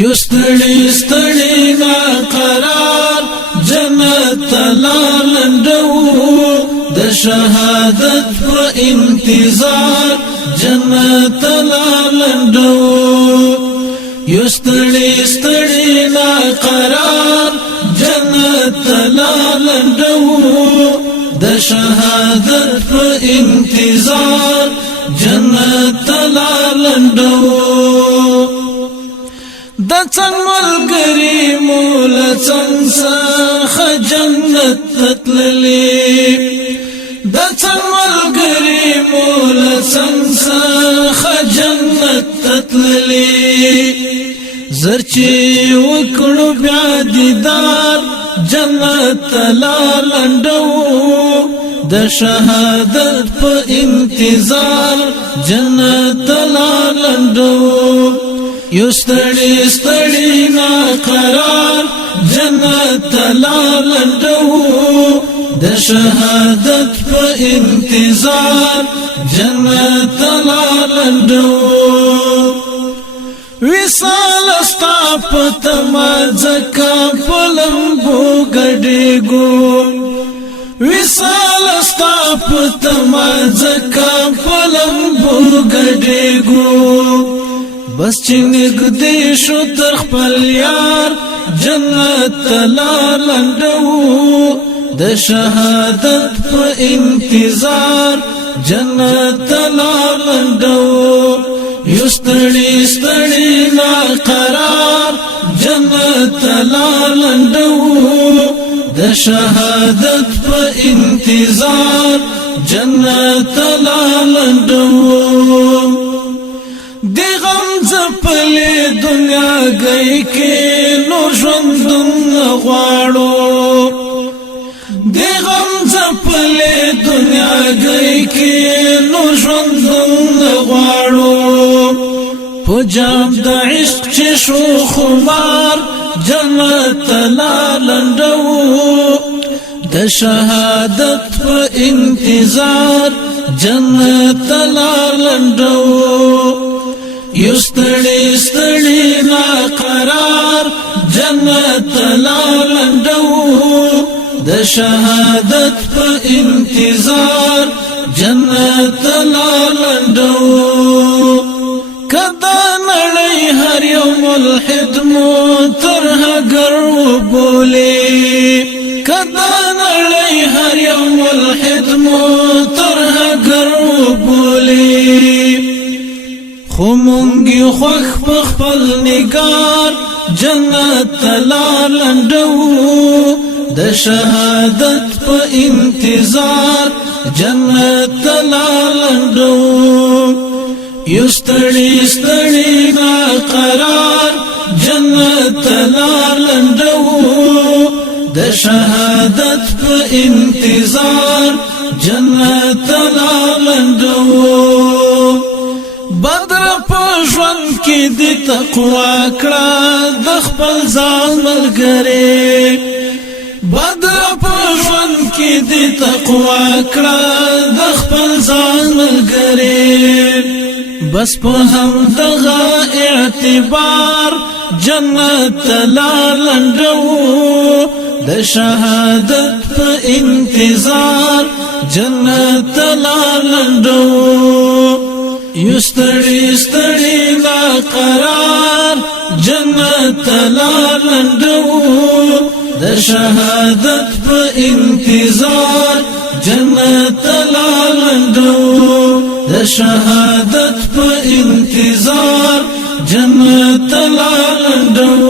یستړي ستړي نا قرار جنت لالندو د شهادت په انتظار جنت لالندو یستړي ستړي نا قرار جنت لالندو د شهادت په انتظار جنت لالندو د څنګ ملګری مول څنګ څخه جنت تتللی د څنګ ملګری مول څنګ څخه جنت تتللی زرچی وکړو بیا دیدار جنت لالندو د شهادت په انتظار جنت لالندو یستړي ستړي نا قرار جنت لالندو د شهادت په انتظار جنت لالندو وصال استا پتما زکا پلمبو گډېګو وصال استا پتما زکا پلمبو گډېګو بس چنگ دی شو تر خپل یار جنت لالندو د شهادت په انتظار جنت لالندو یستړي ستړي نا قرار جنت لالندو د شهادت په انتظار جنت لالندو دی غم زپلی دنیا گئی که نور ژوندون غواړو دی غم زپلی دنیا گئی که نور ژوندون غواړو په جام د عشق چې شو خمار جنت لالندو د شهادت په انتظار جنت لالندو یستړي ستړي نا قرار جنت لالندو د شهادت په انتظار جنت لالندو کدا نړۍ هر یو ملحد مو ترها ګرو بولي کدا نړۍ هر یو ملحد مو ترها ګرو بولي خو مونږی خوښ په خپل نگار جنت لالندو د شهادت په انتظار جنت لالندو یستړي ستړي نا قرار جنت لالندو د شهادت په انتظار جنت لالندو بدر په ژوند کې د تقوا کړه د خپل ځان ملګری بدر په ژوند کې د تقوا کړه د خپل ځان ملګری بس په همدغه اعتبار جنت لالندو د شهادت په انتظار جنت لالندو یستړي ستړي نا قرار جنت لالندو د شهادت په انتظار جنت لالندو د شهادت په انتظار جنت لالندو